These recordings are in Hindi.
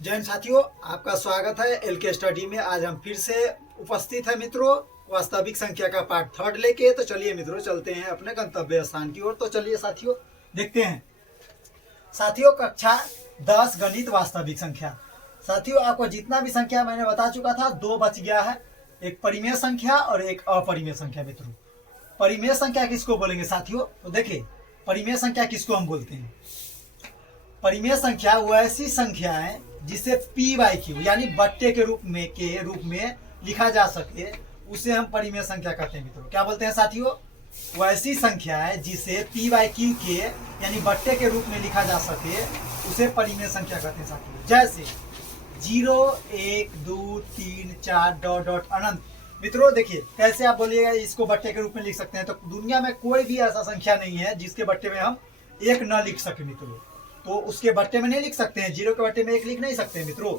जय हिंद साथियों, आपका स्वागत है एल के स्टडी में। आज हम फिर से उपस्थित है मित्रों वास्तविक संख्या का पार्ट 3 लेके। तो चलिए मित्रों चलते हैं अपने गंतव्य स्थान की ओर। तो चलिए साथियों देखते हैं। साथियों कक्षा 10 गणित वास्तविक संख्या। साथियों आपको जितना भी संख्या मैंने बता चुका था, दो बच गया है, एक परिमेय संख्या और एक अपरिमेय संख्या। मित्रों परिमेय संख्या किसको बोलेंगे साथियों? तो देखिए परिमेय संख्या किसको हम बोलते हैं। परिमेय संख्या वो ऐसी संख्या है जिसे पी बाई क्यू यानी बट्टे के रूप में लिखा जा सके, उसे हम परिमेय संख्या कहते हैं। मित्रों क्या बोलते हैं साथियों? वो ऐसी संख्या है जिसे पी बाई क्यू के यानी बट्टे के रूप में लिखा जा सके, उसे परिमेय संख्या कहते हैं साथियों। जैसे 0 1 2 3 4 डॉट डॉट अनंत। मित्रों देखिए कैसे आप बोलिएगा इसको बट्टे के रूप में लिख सकते हैं। तो दुनिया में कोई भी ऐसा संख्या नहीं है जिसके बट्टे में हम एक न लिख सके मित्रों। तो उसके बट्टे में नहीं लिख सकते हैं, 0 के बट्टे में 1 लिख नहीं सकते मित्रों।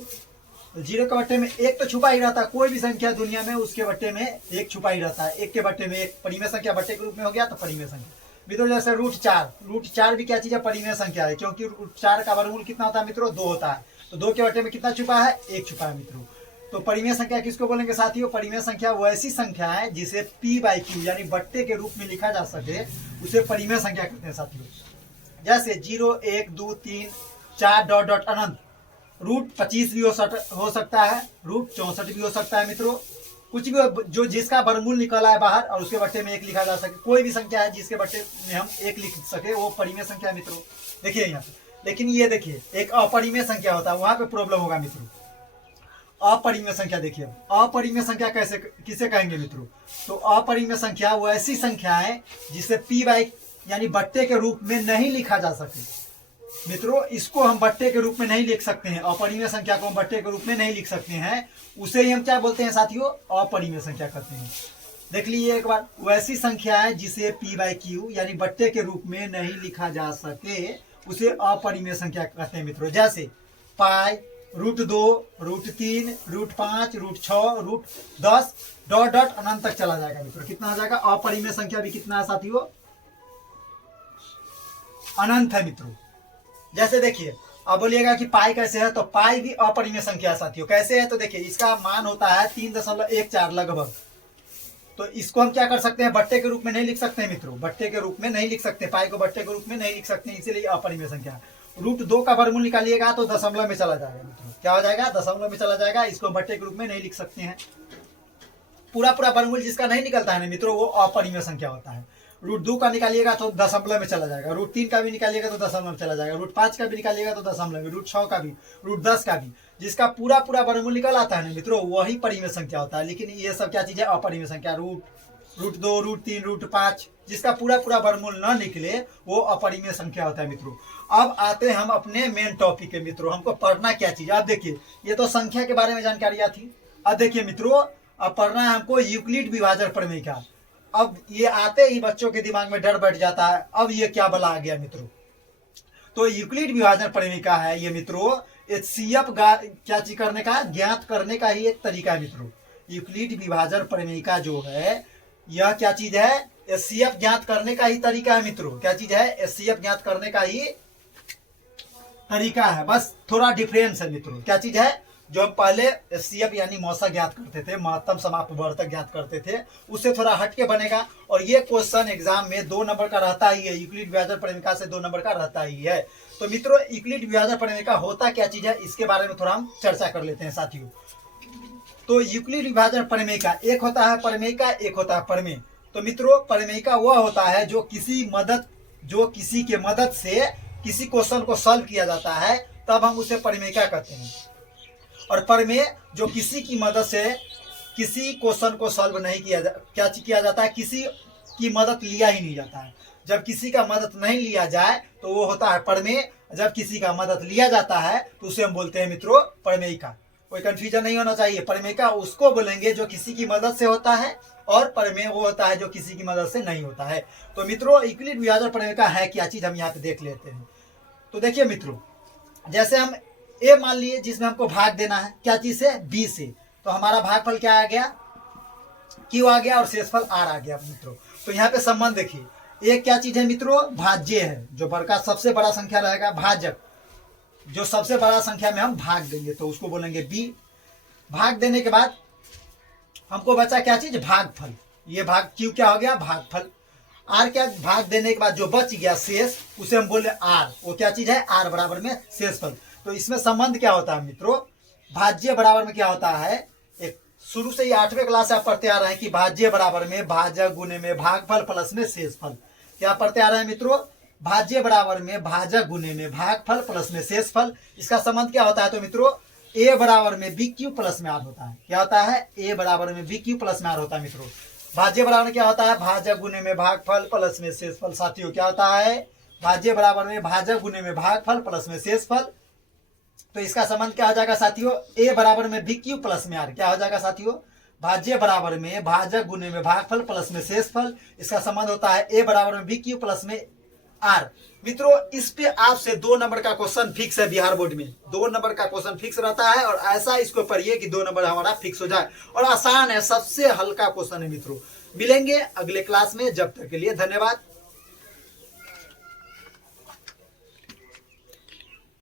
तो 0 के बट्टे में 1 तो छुपा ही रहता है। कोई भी संख्या दुनिया में उसके बट्टे में 1 छुपा ही रहता है। 1 के बट्टे में 1 परिमेय संख्या बट्टे के रूप में हो गया तो परिमेय संख्या। मित्रों जैसे √4 भी क्या चीज है? परिमेय संख्या है, क्योंकि √4 का वर्गमूल कितना होता है मित्रों? 2 होता है। तो 2 के बट्टे में कितना छुपा है? 1 छुपा है मित्रों। तो परिमेय संख्या किसको बोलेंगे साथियों? परिमेय संख्या वो ऐसी संख्या है जिसे पी बाई क्यू यानी बट्टे के रूप में लिखा जा सके, उसे परिमेय संख्या कहते हैं साथियों। जैसे 0 1 2 3 4 डॉट डॉट अनंत। √25 भी हो सकता है, √64 भी हो सकता है मित्रों। कुछ भी जो जिसका वर्गमूल निकला है बाहर और उसके बट्टे में 1 लिखा जा सके, कोई भी संख्या है जिसके बट्टे में हम 1 लिख सके, वो परिमेय संख्या मित्रों। देखिए यहाँ पे, लेकिन ये देखिए एक अपरिमेय संख्या होता है, वहां पे प्रॉब्लम होगा मित्रों। अपरिमेय संख्या देखिए, अपरिमेय संख्या कैसे किसे कहेंगे मित्रों? तो अपरिमेय संख्या वो ऐसी संख्या है जिसे पी बाई यानी बट्टे के रूप में नहीं लिखा जा सके। मित्रों इसको हम बट्टे के रूप में नहीं लिख सकते हैं, अपरिमेय संख्या को हम बट्टे के रूप में नहीं लिख सकते हैं, उसे ही हम क्या बोलते हैं साथियों? अपरिमेय संख्या कहते हैं। देख लीजिए एक बार, वैसी संख्या है जिसे पी बाई क्यू यानी बट्टे के रूप में नहीं लिखा जा सके, उसे अपरिमेय संख्या कहते हैं मित्रों। जैसे पाई, √2 √3 √5 √6 √10 डॉट डॉट अनंत तक चला जाएगा मित्रों। कितना आ जाएगा? अपरिमेय संख्या भी कितना है साथियों? अनंत है मित्रों। जैसे देखिए अब बोलिएगा कि पाई कैसे है, तो पाई भी अपरिमेय संख्या है साथियों। कैसे है? तो देखिए इसका मान होता है 3.14 लगभग। तो इसको हम क्या कर सकते हैं? बट्टे के रूप में नहीं लिख सकते हैं मित्रों, बट्टे के रूप में नहीं लिख सकते, पाई को बट्टे के रूप में नहीं लिख सकते, इसीलिए अपरिमेय संख्या है। √2 का वर्गमूल निकालिएगा तो दशमलव में चला जाएगा मित्रों। क्या हो जाएगा? दशमलव में चला जाएगा। इसको बट्टे के रूप में नहीं लिख सकते हैं। पूरा वर्गमूल जिसका नहीं निकलता है ना मित्रों, वो अपरिमेय संख्या होता है। √2 का निकालिएगा तो दशमलव में चला जाएगा, √3 का भी निकालिएगा तो दशमलव में चला जाएगा, √5 का भी निकालिएगा तो दशमलव में, √6 का भी, √10 का भी। जिसका पूरा वर्गमूल निकल आता है ना मित्रों, वही परिमेय संख्या होता है। लेकिन ये सब क्या चीज है? अपरिमेय संख्या। √2 √3 √5 जिसका पूरा वर्गमूल न निकले, वो अपरिमेय संख्या होता है मित्रों। अब आते हैं हम अपने मेन टॉपिक के मित्रों, हमको पढ़ना क्या चीज। अब देखिए ये तो संख्या के बारे में जानकारियां थी। अब देखिए मित्रों, अब पढ़ना है हमको यूक्लिड विभाजन प्रमेय का। अब ये आते ही बच्चों के दिमाग में डर बैठ जाता है, अब ये क्या बला आ गया मित्रों। तो यूक्लिड विभाजन प्रमेय का है ये मित्रों, एचसीएफ क्या चीज करने का, ज्ञात करने का ही एक तरीका है मित्रों। यूक्लिड विभाजन प्रमेय का जो है यह क्या चीज है? एचसीएफ ज्ञात करने का ही तरीका है मित्रों। क्या चीज है? एचसीएफ ज्ञात करने का ही तरीका है, बस थोड़ा डिफरेंस है मित्रों। क्या चीज है? जो हम पहले एचसीएफ यानी मौसा ज्ञात करते थे, महत्तम समापवर्तक ज्ञात करते थे, उससे थोड़ा हटके बनेगा। और ये क्वेश्चन एग्जाम में 2 नंबर का रहता ही है, यूक्लिड विभाजन प्रमेय से 2 नंबर का रहता ही है। तो मित्रों यूक्लिड विभाजन प्रमेय होता क्या चीज है, इसके बारे में थोड़ा हम चर्चा कर लेते हैं साथियों। तो यूक्लिड विभाजन प्रमेय का एक होता है प्रमेय का, एक होता है प्रमेय। तो मित्रों प्रमेय का वह होता है जो किसी के मदद से किसी क्वेश्चन को सॉल्व किया जाता है, तब हम उसे प्रमेय कहते हैं। और प्रमेय जो किसी की मदद से किसी क्वेश्चन को सॉल्व नहीं क्या किया जाता है, किसी की मदद लिया ही नहीं जाता है। जब किसी का मदद नहीं लिया जाए तो वो होता है प्रमेय। जब किसी का मदद लिया जाता है तो उसे हम बोलते हैं मित्रों प्रमेय का। कोई कंफ्यूजन नहीं होना चाहिए। प्रमेय का उसको बोलेंगे जो किसी की मदद से होता है, और प्रमेय वो होता है जो किसी की मदद से नहीं होता है। तो मित्रों यूक्लिड विभाजन प्रमेय का है क्या चीज, हम यहाँ पे देख लेते हैं। तो देखिए मित्रों, जैसे हम ए मान लिए जिसमें हमको भाग देना है, क्या चीज से? बी से। तो हमारा भागफल क्या आ गया? क्यू आ गया और शेषफल आर आ गया मित्रों। तो यहाँ पे संबंध देखिए, एक क्या चीज है मित्रों? भाज्य है। जो बड़का सबसे बड़ा संख्या रहेगा भाजक, जो सबसे बड़ा संख्या में हम भाग देंगे तो उसको बोलेंगे बी। भाग देने के बाद हमको बचा क्या चीज, भागफल। ये भाग क्यू क्या हो गया, भागफल। आर क्या, भाग देने के बाद जो बच गया शेष उसे हम बोले आर। वो क्या चीज है, आर बराबर में शेषफल। तो इसमें संबंध क्या होता है मित्रों, भाज्य बराबर में क्या होता है, एक शुरू से ही 8वें क्लास से आप पढ़ते आ रहे हैं कि भाज्य बराबर में भाजक गुने में भागफल प्लस में शेषफल। क्या पढ़ते आ रहे हैं मित्रों, भाज्य बराबर में भाजक गुने में भागफल प्लस में शेषफल। इसका संबंध क्या होता है, तो मित्रों ए बराबर में बी क्यू प्लस में आर होता है। क्या होता है, ए बराबर में बी क्यू प्लस में आर होता है मित्रों। भाज्य बराबर में क्या होता है, भाजक गुने में भागफल प्लस में शेषफल। साथियों क्या होता है, भाज्य बराबर में भाजक गुने में भागफल प्लस में शेषफल। तो इसका संबंध क्या हो जाएगा साथियों, ए बराबर में बी क्यू प्लस में आर। क्या हो जाएगा साथियों, भाज्य बराबर में भाजक गुने में भागफल प्लस में शेषफल। इसका संबंध होता है ए बराबर में बी क्यू प्लस में आर। मित्रों इस पे आपसे 2 नंबर का क्वेश्चन फिक्स है, बिहार बोर्ड में 2 नंबर का क्वेश्चन फिक्स रहता है। और ऐसा इसको पढ़िए कि 2 नंबर हमारा फिक्स हो जाए। और आसान है, सबसे हल्का क्वेश्चन है मित्रों। मिलेंगे अगले क्लास में, जब तक के लिए धन्यवाद।